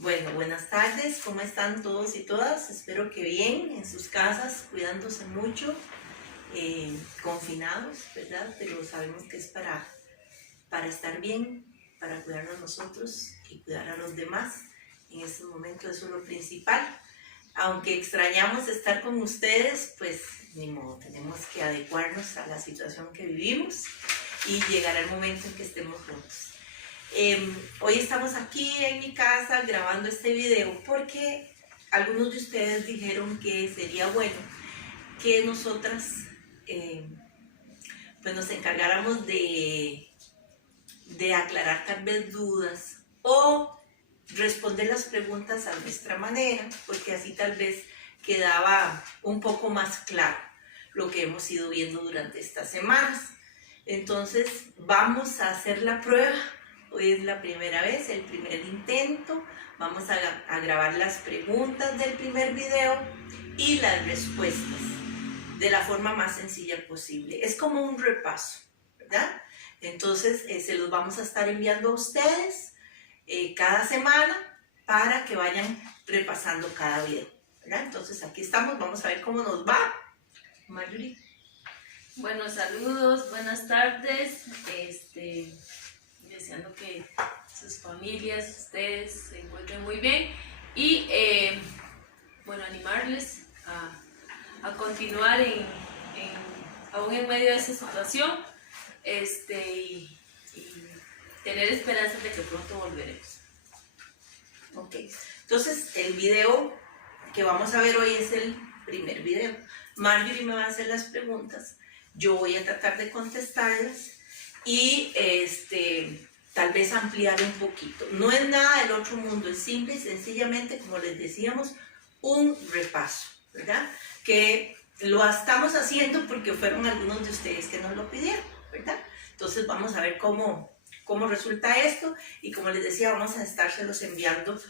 Bueno, buenas tardes, ¿cómo están todos y todas? Espero que bien, en sus casas, cuidándose mucho, confinados, ¿verdad? Pero sabemos que es para estar bien, para cuidarnos a nosotros y cuidar a los demás. En este momento eso es lo principal. Aunque extrañamos estar con ustedes, pues ni modo, tenemos que adecuarnos a la situación que vivimos y llegar al momento en que estemos juntos. Hoy estamos aquí en mi casa grabando este video porque algunos de ustedes dijeron que sería bueno que nosotras pues nos encargáramos de aclarar tal vez dudas o responder las preguntas a nuestra manera, porque así tal vez quedaba un poco más claro lo que hemos ido viendo durante estas semanas. Entonces vamos a hacer la prueba. Hoy es la primera vez, el primer intento. Vamos a grabar las preguntas del primer video y las respuestas de la forma más sencilla posible. Es como un repaso, ¿verdad? Entonces se los vamos a estar enviando a ustedes cada semana para que vayan repasando cada video, ¿verdad? Entonces aquí estamos, vamos a ver cómo nos va. Marjorie. Bueno, saludos, buenas tardes, deseando que sus familias, ustedes se encuentren muy bien y bueno, animarles a continuar aún en medio de esa situación y tener esperanzas de que pronto volveremos. Ok, entonces el video que vamos a ver hoy es el primer video. Marjorie me va a hacer las preguntas, yo voy a tratar de contestarlas y tal vez ampliar un poquito. No es nada del otro mundo, es simple y sencillamente, como les decíamos, un repaso, ¿verdad? Que lo estamos haciendo porque fueron algunos de ustedes que nos lo pidieron, ¿verdad? Entonces vamos a ver cómo resulta esto y como les decía, vamos a estárselos enviando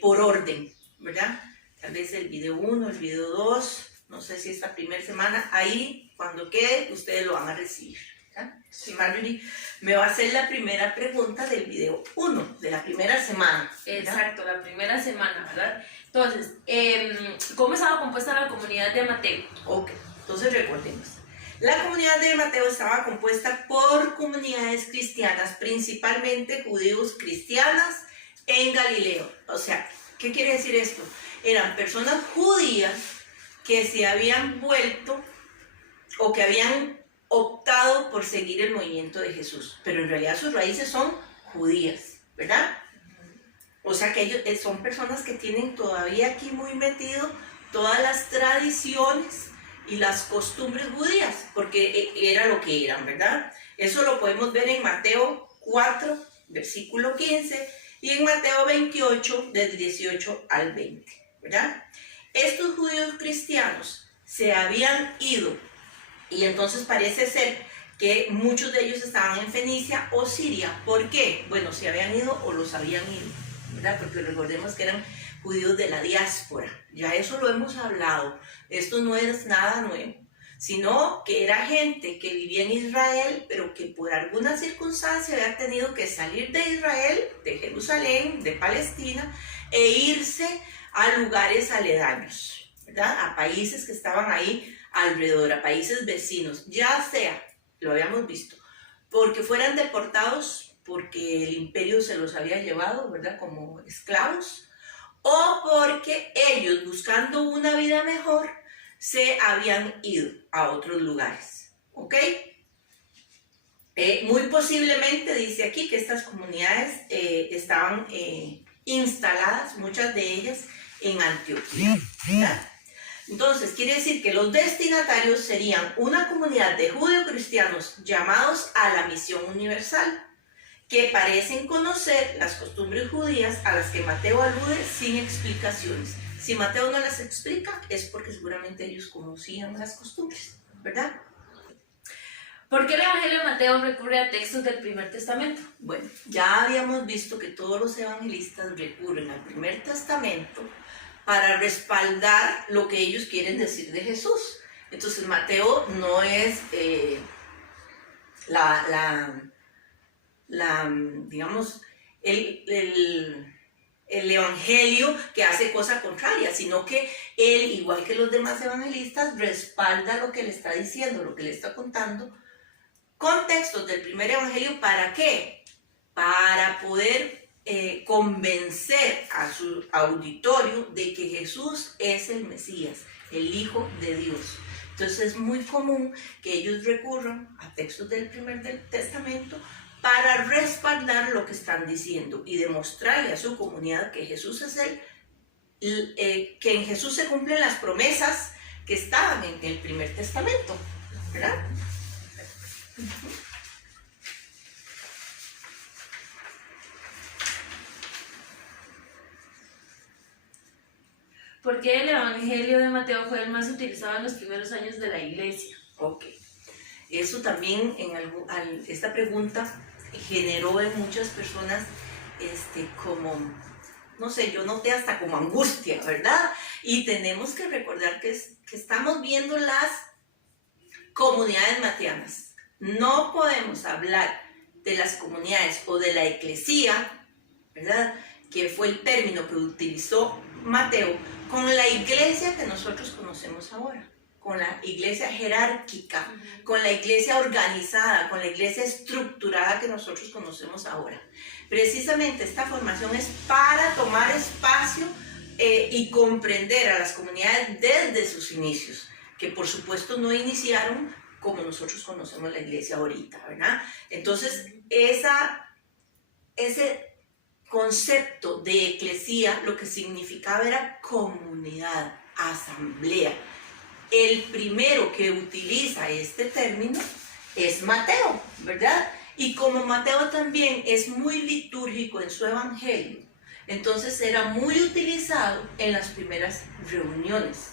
por orden, ¿verdad? Tal vez el video 1, el video 2, no sé si esta primera semana, ahí cuando quede ustedes lo van a recibir. Sí, Marjorie me va a hacer la primera pregunta del video 1, de la primera semana, ¿verdad? Exacto, la primera semana, ¿verdad? Entonces, ¿cómo estaba compuesta la comunidad de Mateo? Ok, entonces recordemos. La comunidad de Mateo estaba compuesta por comunidades cristianas, principalmente judíos cristianas en Galileo. O sea, ¿qué quiere decir esto? Eran personas judías que se habían vuelto o que habían optado por seguir el movimiento de Jesús, pero en realidad sus raíces son judías, ¿verdad? O sea que ellos son personas que tienen todavía aquí muy metido todas las tradiciones y las costumbres judías, porque era lo que eran, ¿verdad? Eso lo podemos ver en Mateo 4, versículo 15, y en Mateo 28, del 18 al 20, ¿verdad? Estos judíos cristianos se habían ido, y entonces parece ser que muchos de ellos estaban en Fenicia o Siria. ¿Por qué? Bueno, se habían ido o los habían ido, ¿verdad? Porque recordemos que eran judíos de la diáspora. Ya eso lo hemos hablado. Esto no es nada nuevo, sino que era gente que vivía en Israel, pero que por alguna circunstancia había tenido que salir de Israel, de Jerusalén, de Palestina, e irse a lugares aledaños, ¿verdad? A países que estaban ahí alrededor, a países vecinos, ya sea, lo habíamos visto, porque fueran deportados, porque el imperio se los había llevado, ¿verdad? Como esclavos, o porque ellos, buscando una vida mejor, se habían ido a otros lugares, ¿ok? Muy posiblemente dice aquí que estas comunidades estaban instaladas, muchas de ellas, en Antioquía, ¿verdad? Entonces, quiere decir que los destinatarios serían una comunidad de judeocristianos llamados a la misión universal, que parecen conocer las costumbres judías a las que Mateo alude sin explicaciones. Si Mateo no las explica, es porque seguramente ellos conocían las costumbres, ¿verdad? ¿Por qué el Evangelio de Mateo recurre a textos del Primer Testamento? Bueno, ya habíamos visto que todos los evangelistas recurren al Primer Testamento para respaldar lo que ellos quieren decir de Jesús. Entonces Mateo no es digamos, el evangelio que hace cosa contraria, sino que él, igual que los demás evangelistas, respalda lo que le está diciendo, lo que le está contando. Contextos del primer evangelio, ¿para qué? Para poder convencer a su auditorio de que Jesús es el Mesías, el Hijo de Dios. Entonces es muy común que ellos recurran a textos del primer testamento para respaldar lo que están diciendo y demostrarle a su comunidad que Jesús es que en Jesús se cumplen las promesas que estaban en el primer testamento, ¿verdad? ¿Por qué el Evangelio de Mateo fue el más utilizado en los primeros años de la iglesia? Ok. Eso también, esta pregunta generó en muchas personas como, no sé, yo noté hasta como angustia, ¿verdad? Y tenemos que recordar que estamos viendo las comunidades matianas. No podemos hablar de las comunidades o de la eclesía, ¿verdad?, que fue el término que utilizó Mateo, con la iglesia que nosotros conocemos ahora, con la iglesia jerárquica, con la iglesia organizada, con la iglesia estructurada que nosotros conocemos ahora. Precisamente esta formación es para tomar espacio y comprender a las comunidades desde sus inicios, que por supuesto no iniciaron como nosotros conocemos la iglesia ahorita, ¿verdad? Entonces, ese concepto de eclesía lo que significaba era comunidad, asamblea. El primero que utiliza este término es Mateo, ¿verdad? Y como Mateo también es muy litúrgico en su evangelio, entonces era muy utilizado en las primeras reuniones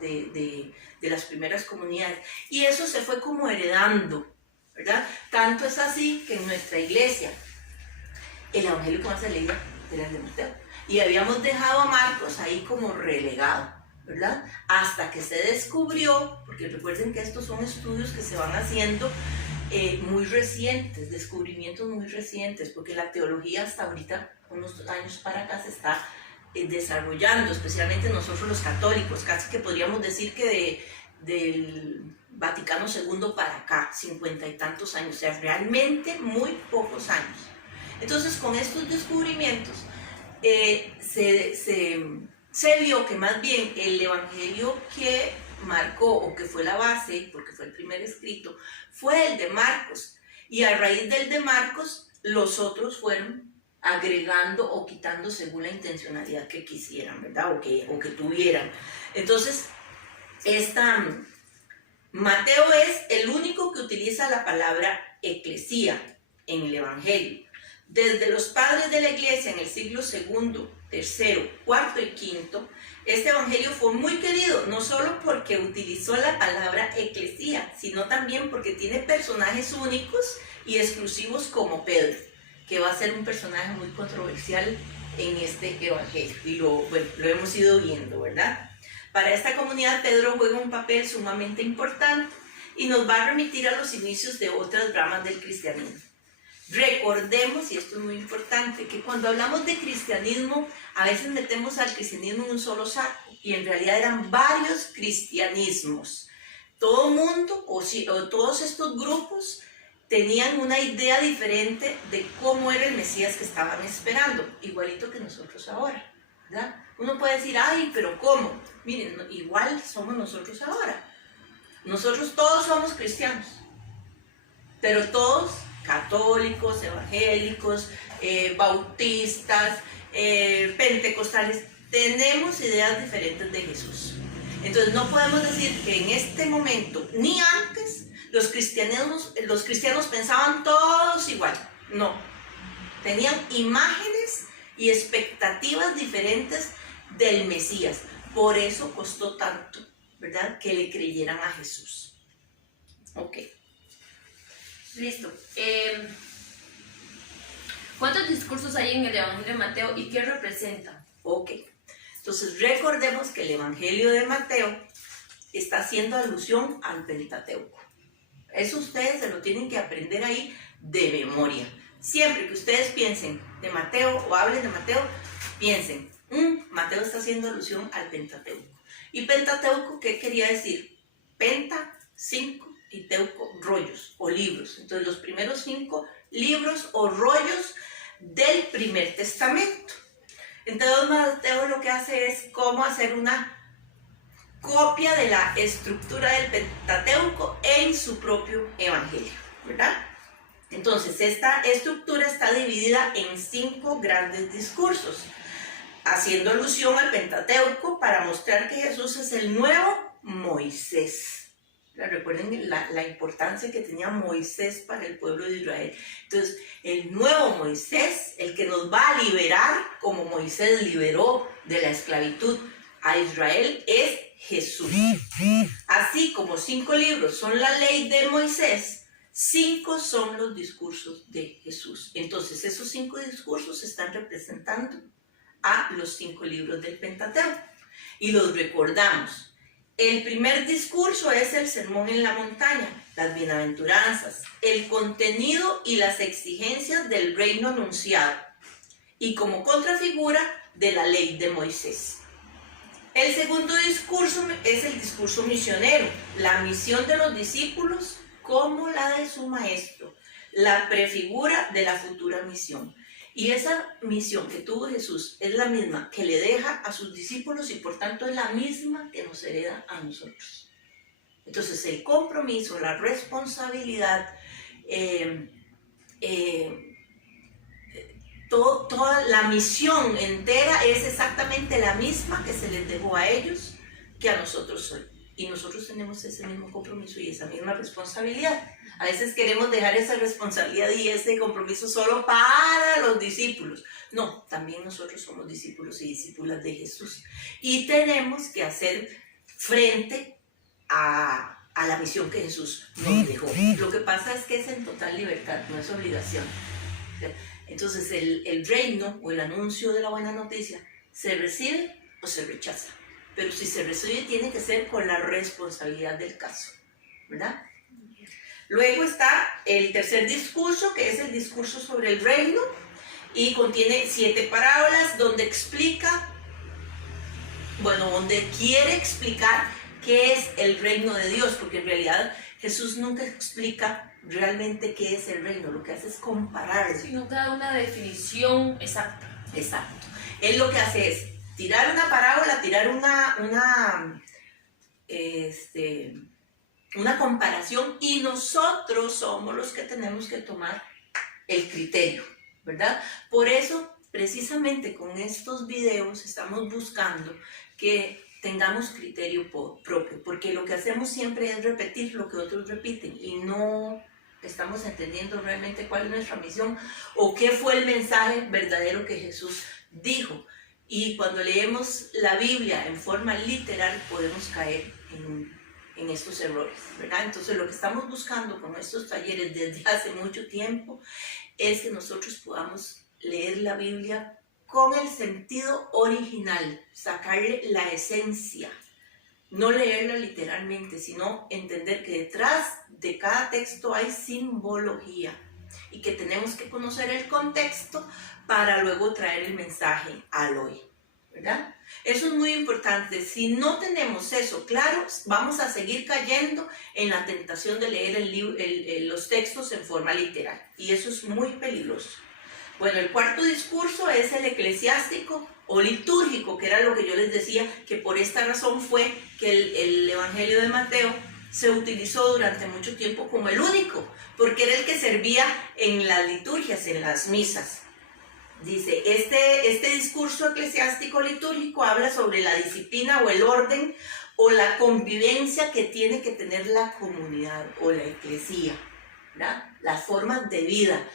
de las primeras comunidades. Y eso se fue como heredando, ¿verdad? Tanto es así que en nuestra iglesia el evangelio que más se leía era el de Mateo. Y habíamos dejado a Marcos ahí como relegado, ¿verdad? Hasta que se descubrió, porque recuerden que estos son estudios que se van haciendo muy recientes, descubrimientos muy recientes, porque la teología hasta ahorita, unos años para acá, se está desarrollando, especialmente nosotros los católicos, casi que podríamos decir que del Vaticano II para acá, 50 y tantos años, o sea, realmente muy pocos años. Entonces, con estos descubrimientos, se vio que más bien el evangelio que marcó o que fue la base, porque fue el primer escrito, fue el de Marcos. Y a raíz del de Marcos, los otros fueron agregando o quitando según la intencionalidad que quisieran, ¿verdad? O que tuvieran. Entonces, Mateo es el único que utiliza la palabra eclesía en el evangelio. Desde los padres de la iglesia en el siglo II, III, IV y V, este evangelio fue muy querido, no solo porque utilizó la palabra eclesía, sino también porque tiene personajes únicos y exclusivos como Pedro, que va a ser un personaje muy controversial en este evangelio, y lo hemos ido viendo, ¿verdad? Para esta comunidad, Pedro juega un papel sumamente importante y nos va a remitir a los inicios de otras ramas del cristianismo. Recordemos, y esto es muy importante, que cuando hablamos de cristianismo, a veces metemos al cristianismo en un solo saco, y en realidad eran varios cristianismos. Todo mundo, o todos estos grupos, tenían una idea diferente de cómo era el Mesías que estaban esperando, igualito que nosotros ahora, ¿verdad? Uno puede decir, ay, pero ¿cómo? Miren, igual somos nosotros ahora. Nosotros todos somos cristianos, pero todos católicos, evangélicos, bautistas, pentecostales, tenemos ideas diferentes de Jesús. Entonces no podemos decir que en este momento, ni antes, los cristianos pensaban todos igual. No, tenían imágenes y expectativas diferentes del Mesías. Por eso costó tanto, ¿verdad?, que le creyeran a Jesús. Ok. Listo. ¿Cuántos discursos hay en el Evangelio de Mateo y qué representan? Ok. Entonces recordemos que el Evangelio de Mateo está haciendo alusión al Pentateuco. Eso ustedes se lo tienen que aprender ahí de memoria. Siempre que ustedes piensen de Mateo o hablen de Mateo, Piensen, Mateo está haciendo alusión al Pentateuco. ¿Y Pentateuco qué quería decir? Penta, 5, y teuco, rollos o libros. Entonces los primeros 5 libros o rollos del Primer Testamento. Entonces Mateo lo que hace es cómo hacer una copia de la estructura del Pentateuco en su propio evangelio, ¿verdad? Entonces esta estructura está dividida en 5 grandes discursos, haciendo alusión al Pentateuco para mostrar que Jesús es el nuevo Moisés. Recuerden la importancia que tenía Moisés para el pueblo de Israel. Entonces, el nuevo Moisés, el que nos va a liberar, como Moisés liberó de la esclavitud a Israel, es Jesús. Así como 5 libros son la ley de Moisés, 5 son los discursos de Jesús. Entonces, esos 5 discursos están representando a los 5 libros del Pentateuco. Y los recordamos. El primer discurso es el Sermón en la Montaña, las bienaventuranzas, el contenido y las exigencias del reino anunciado, y como contrafigura de la ley de Moisés. El segundo discurso es el discurso misionero, la misión de los discípulos como la de su maestro, la prefigura de la futura misión. Y esa misión que tuvo Jesús es la misma que le deja a sus discípulos y por tanto es la misma que nos hereda a nosotros. Entonces el compromiso, la responsabilidad, toda la misión entera es exactamente la misma que se les dejó a ellos que a nosotros hoy. Y nosotros tenemos ese mismo compromiso y esa misma responsabilidad. A veces queremos dejar esa responsabilidad y ese compromiso solo para los discípulos. No, también nosotros somos discípulos y discípulas de Jesús. Y tenemos que hacer frente a la misión que Jesús nos dejó. Lo que pasa es que es en total libertad, no es obligación. Entonces el reino o el anuncio de la buena noticia se recibe o se rechaza. Pero si se recibe tiene que ser con la responsabilidad del caso, ¿verdad? Luego está el tercer discurso, que es el discurso sobre el reino, y contiene 7 parábolas donde explica, donde quiere explicar qué es el reino de Dios, porque en realidad Jesús nunca explica realmente qué es el reino, lo que hace es compararlo. Si no da una definición exacta. Exacto. Él lo que hace es tirar una parábola, tirar una comparación, y nosotros somos los que tenemos que tomar el criterio, ¿verdad? Por eso, precisamente con estos videos estamos buscando que tengamos criterio propio, porque lo que hacemos siempre es repetir lo que otros repiten y no estamos entendiendo realmente cuál es nuestra misión o qué fue el mensaje verdadero que Jesús dijo. Y cuando leemos la Biblia en forma literal podemos caer en estos errores, ¿verdad? Entonces lo que estamos buscando con estos talleres desde hace mucho tiempo es que nosotros podamos leer la Biblia con el sentido original, sacarle la esencia, no leerla literalmente, sino entender que detrás de cada texto hay simbología y que tenemos que conocer el contexto para luego traer el mensaje al hoy, ¿verdad? Eso es muy importante. Si no tenemos eso claro, vamos a seguir cayendo en la tentación de leer los textos en forma literal, y eso es muy peligroso. Bueno, el cuarto discurso es el eclesiástico o litúrgico, que era lo que yo les decía, que por esta razón fue que el Evangelio de Mateo se utilizó durante mucho tiempo como el único, porque era el que servía en las liturgias, en las misas. Dice, este discurso eclesiástico litúrgico habla sobre la disciplina o el orden o la convivencia que tiene que tener la comunidad o la eclesía, ¿verdad? Las formas de vida,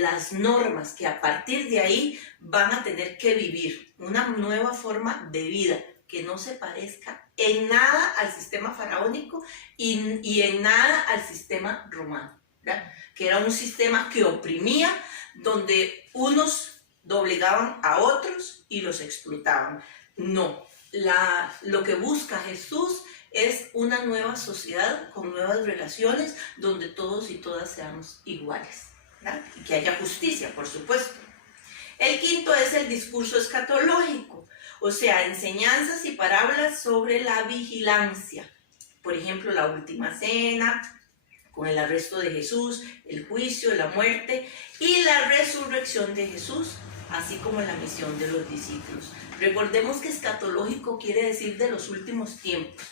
las normas que a partir de ahí van a tener que vivir una nueva forma de vida que no se parezca en nada al sistema faraónico y en nada al sistema romano, ¿verdad? Que era un sistema que oprimía, donde unos doblegaban a otros y los explotaban. No, lo que busca Jesús es una nueva sociedad con nuevas relaciones donde todos y todas seamos iguales, ¿verdad? Y que haya justicia, por supuesto. El quinto es el discurso escatológico, o sea, enseñanzas y parábolas sobre la vigilancia. Por ejemplo, la última cena, con el arresto de Jesús, el juicio, la muerte y la resurrección de Jesús, así como la misión de los discípulos. Recordemos que escatológico quiere decir de los últimos tiempos,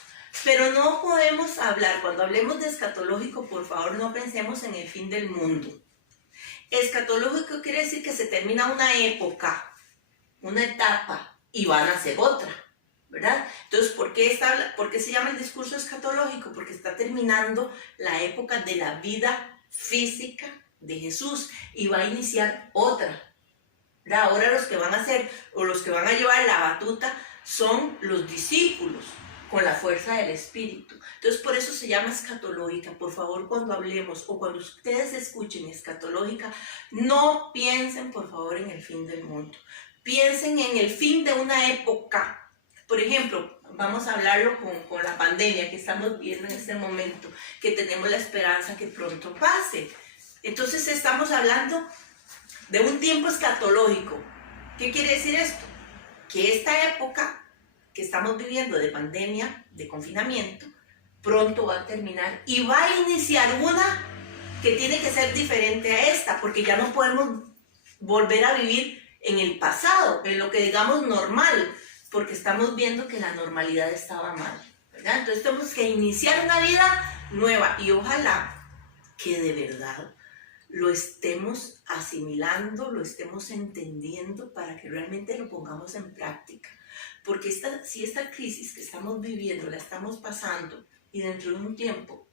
pero no podemos hablar, cuando hablemos de escatológico, por favor no pensemos en el fin del mundo. Escatológico quiere decir que se termina una época, una etapa, y van a ser otra, ¿verdad? Entonces, ¿por qué se llama el discurso escatológico? Porque está terminando la época de la vida física de Jesús y va a iniciar otra, ¿verdad? Ahora los que van a hacer, o los que van a llevar la batuta, son los discípulos, con la fuerza del Espíritu. Entonces, por eso se llama escatológica. Por favor, cuando hablemos o cuando ustedes escuchen escatológica, no piensen, por favor, en el fin del mundo. Piensen en el fin de una época. Por ejemplo, vamos a hablarlo con la pandemia que estamos viendo en este momento, que tenemos la esperanza que pronto pase. Entonces, estamos hablando de un tiempo escatológico. ¿Qué quiere decir esto? Que esta época que estamos viviendo de pandemia, de confinamiento, pronto va a terminar y va a iniciar una que tiene que ser diferente a esta, porque ya no podemos volver a vivir en el pasado, en lo que digamos normal, porque estamos viendo que la normalidad estaba mal, ¿verdad? Entonces tenemos que iniciar una vida nueva y ojalá que de verdad lo estemos asimilando, lo estemos entendiendo para que realmente lo pongamos en práctica. Porque si esta crisis que estamos viviendo la estamos pasando y dentro de un tiempo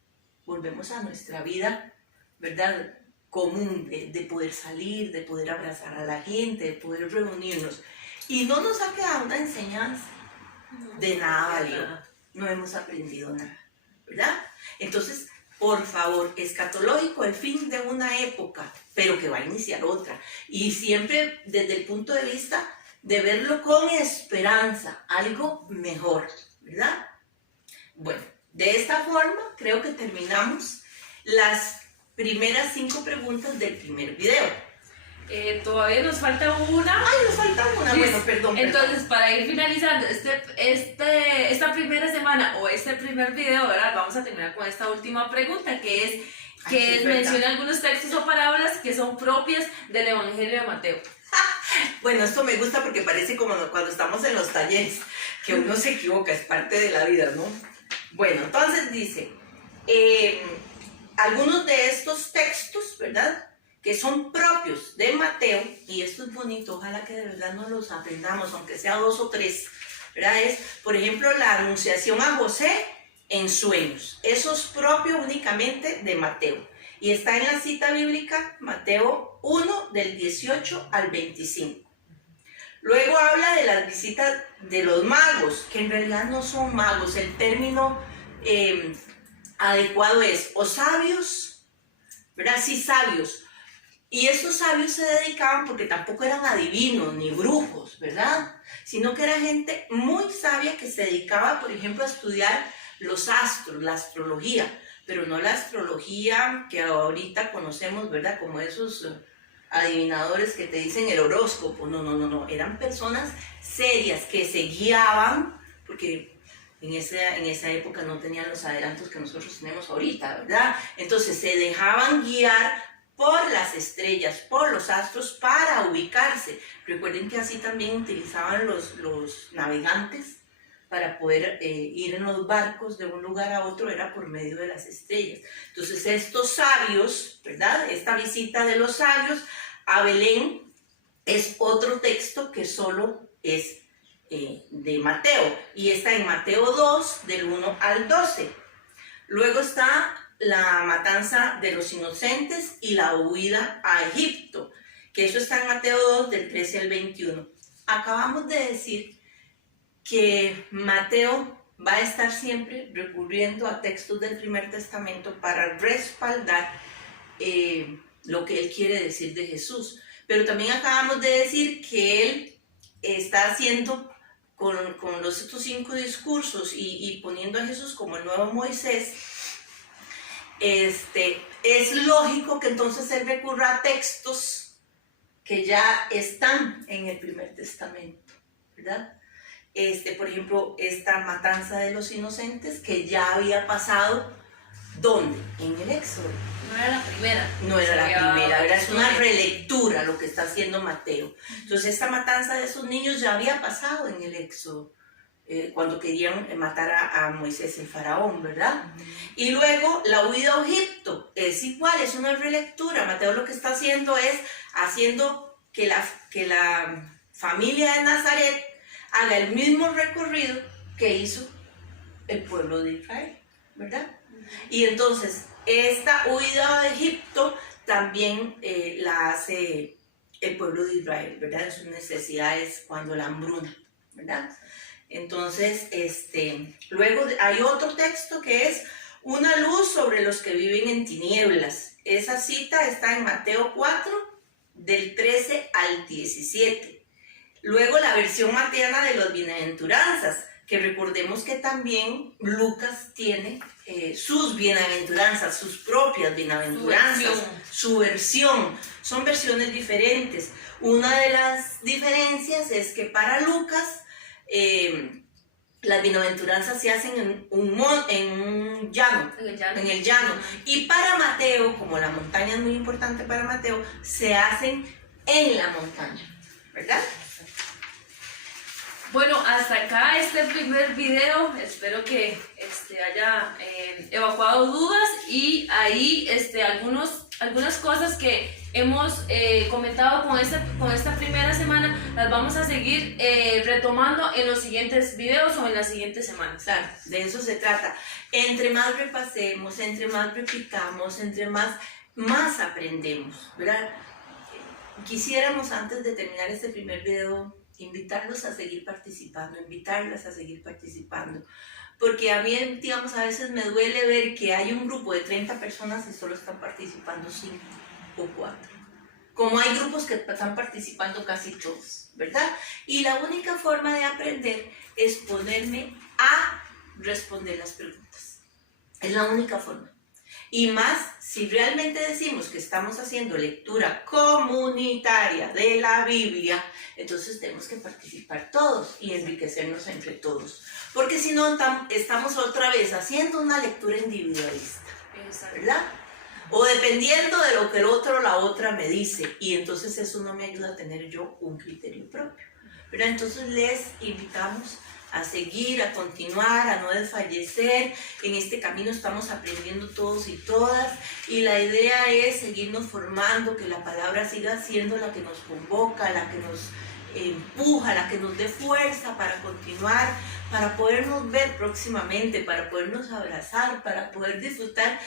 volvemos a nuestra vida, ¿verdad?, común, de poder salir, de poder abrazar a la gente, de poder reunirnos, y no nos ha quedado una enseñanza, de nada valió, no hemos aprendido nada, ¿verdad? Entonces, por favor, escatológico, el fin de una época, pero que va a iniciar otra, y siempre desde el punto de vista de verlo con esperanza, algo mejor, ¿verdad? Bueno, de esta forma creo que terminamos las primeras 5 preguntas del primer video. Todavía nos falta una. ¡Ay, nos falta una! Bueno, perdón. Entonces, para ir finalizando esta primera semana o este primer video, ¿verdad? Vamos a terminar con esta última pregunta, que es menciona algunos textos o parábolas que son propias del Evangelio de Mateo. Bueno, esto me gusta porque parece como cuando estamos en los talleres, que uno se equivoca, es parte de la vida, ¿no? Bueno, entonces dice, algunos de estos textos, ¿verdad?, que son propios de Mateo, y esto es bonito, ojalá que de verdad nos los aprendamos, aunque sea 2 o 3, ¿verdad? Es, por ejemplo, la anunciación a José en sueños. Eso es propio únicamente de Mateo. Y está en la cita bíblica, Mateo 1, del 18 al 25. Luego habla de las visitas de los magos, que en realidad no son magos. El término adecuado es o sabios, ¿verdad? Sí, sabios. Y estos sabios se dedicaban, porque tampoco eran adivinos ni brujos, ¿verdad? Sino que era gente muy sabia que se dedicaba, por ejemplo, a estudiar los astros, la astrología, pero no la astrología que ahorita conocemos, ¿verdad? Como esos adivinadores que te dicen el horóscopo. No. Eran personas serias que se guiaban, porque en esa época no tenían los adelantos que nosotros tenemos ahorita, ¿verdad? Entonces se dejaban guiar por las estrellas, por los astros, para ubicarse. Recuerden que así también utilizaban los navegantes para poder ir en los barcos de un lugar a otro, era por medio de las estrellas. Entonces estos sabios, ¿verdad?, esta visita de los sabios a Belén es otro texto que solo es de Mateo, y está en Mateo 2, del 1 al 12. Luego está la matanza de los inocentes y la huida a Egipto, que eso está en Mateo 2, del 13 al 21. Acabamos de decir que Mateo va a estar siempre recurriendo a textos del Primer Testamento para respaldar lo que él quiere decir de Jesús. Pero también acabamos de decir que él está haciendo con estos 5 discursos y poniendo a Jesús como el nuevo Moisés. Es lógico que entonces él recurra a textos que ya están en el Primer Testamento, ¿verdad? Por ejemplo, esta matanza de los inocentes que ya había pasado, ¿dónde? En el Éxodo. No era la primera. No era la primera, ¿verdad? Es una relectura lo que está haciendo Mateo. Entonces, esta matanza de esos niños ya había pasado en el Éxodo, cuando querían matar a Moisés el faraón, ¿verdad? Y luego la huida a Egipto es igual, es una relectura. Mateo lo que está haciendo es haciendo que la familia de Nazaret haga el mismo recorrido que hizo el pueblo de Israel, ¿verdad? Y entonces esta huida a Egipto también la hace el pueblo de Israel, ¿verdad? En sus necesidades cuando la hambruna, ¿verdad? Entonces, luego hay otro texto que es una luz sobre los que viven en tinieblas. Esa cita está en Mateo 4, del 13 al 17. Luego la versión materna de los bienaventuranzas, que recordemos que también Lucas tiene sus bienaventuranzas, sus propias bienaventuranzas, su versión. Son versiones diferentes. Una de las diferencias es que para Lucas las bienaventuranzas se hacen en un llano, en el llano. Y para Mateo, como la montaña es muy importante para Mateo, se hacen en la montaña, ¿verdad? Bueno, hasta acá este primer video. Espero que haya evacuado dudas y ahí algunas cosas que hemos comentado con esta primera semana las vamos a seguir retomando en los siguientes videos o en las siguientes semanas. Claro, de eso se trata. Entre más repasemos, entre más repitamos, entre más aprendemos, ¿verdad? Quisiéramos, antes de terminar este primer video, invitarlos a seguir participando, invitarlas a seguir participando. Porque a mí, digamos, a veces me duele ver que hay un grupo de 30 personas y solo están participando 5 o 4. Como hay grupos que están participando casi todos, ¿verdad? Y la única forma de aprender es ponerme a responder las preguntas. Es la única forma. Y más, si realmente decimos que estamos haciendo lectura comunitaria de la Biblia, entonces tenemos que participar todos y enriquecernos entre todos. Porque si no, estamos otra vez haciendo una lectura individualista, ¿verdad? O dependiendo de lo que el otro o la otra me dice. Y entonces eso no me ayuda a tener yo un criterio propio. Pero entonces les invitamos a seguir, a continuar, a no desfallecer. En este camino estamos aprendiendo todos y todas, y la idea es seguirnos formando, que la palabra siga siendo la que nos convoca, la que nos empuja, la que nos dé fuerza para continuar, para podernos ver próximamente, para podernos abrazar, para poder disfrutar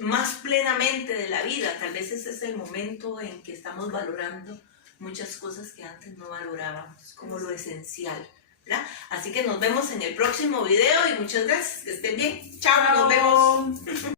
más plenamente de la vida. Tal vez ese es el momento en que estamos valorando muchas cosas que antes no valorábamos, como lo esencial, ¿verdad? Así que nos vemos en el próximo video y muchas gracias, que estén bien. Chao, nos vemos.